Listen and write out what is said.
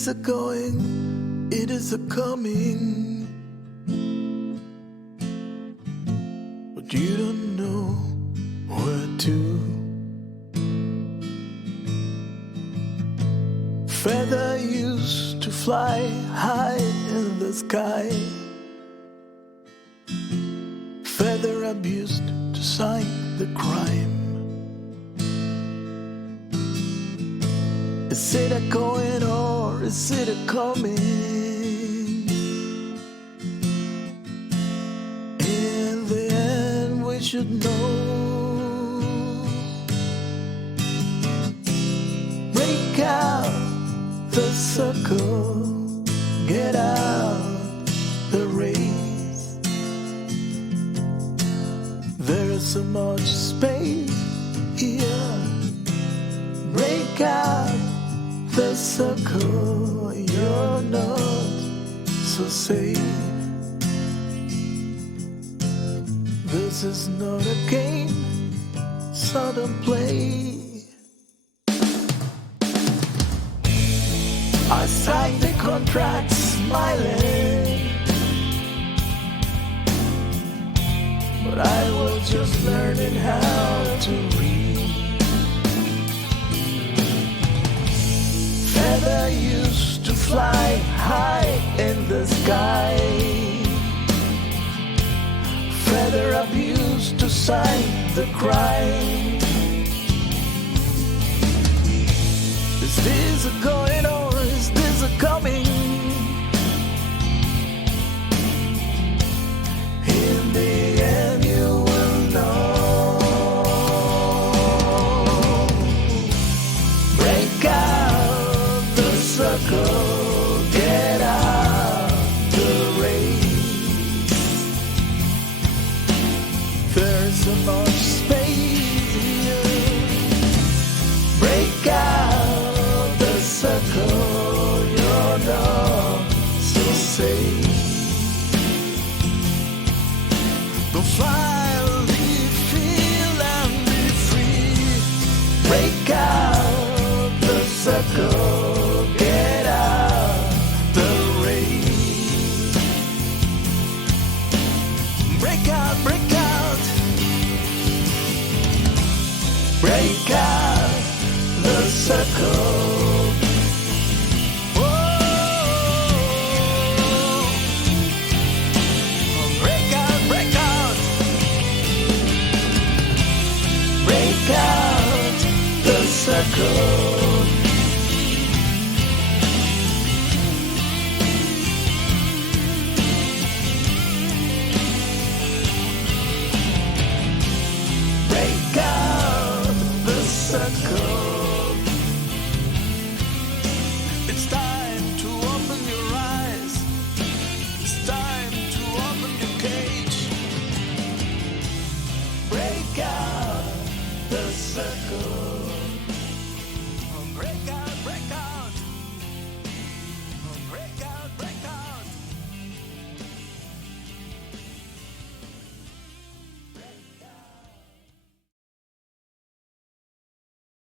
is a going, it is a coming, but you don't know where to. Feather used to fly high in the sky, feather abused to sign the crime. Is it a going or is it a coming? In the end we should know. Break out the circle, get out the race. There is so much space here. Break out the circle, you're not so safe. This is not a game, so don't play. I signed the contract smiling, but I was just learning how to read. Feather used to fly high in the sky, feather abused to sign the crime. Is this a going or is this a coming? In the end you will know. Break out the circle, get out the race. There's so much space here. Break out the circle, you're not so safe. Don't fly, live, feel and be free. Break out the circle, get out the race. Break out, break out. Break out the circle. Break out, break out. Break out the circle. Break out the circle.